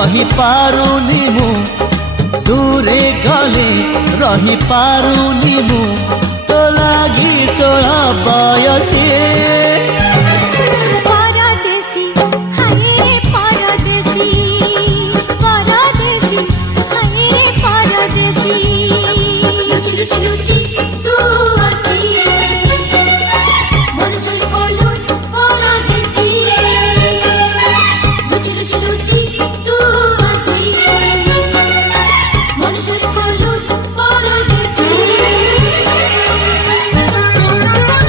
रही पारुनी मु दूरे गले रही पारुनी मु तो लागी 16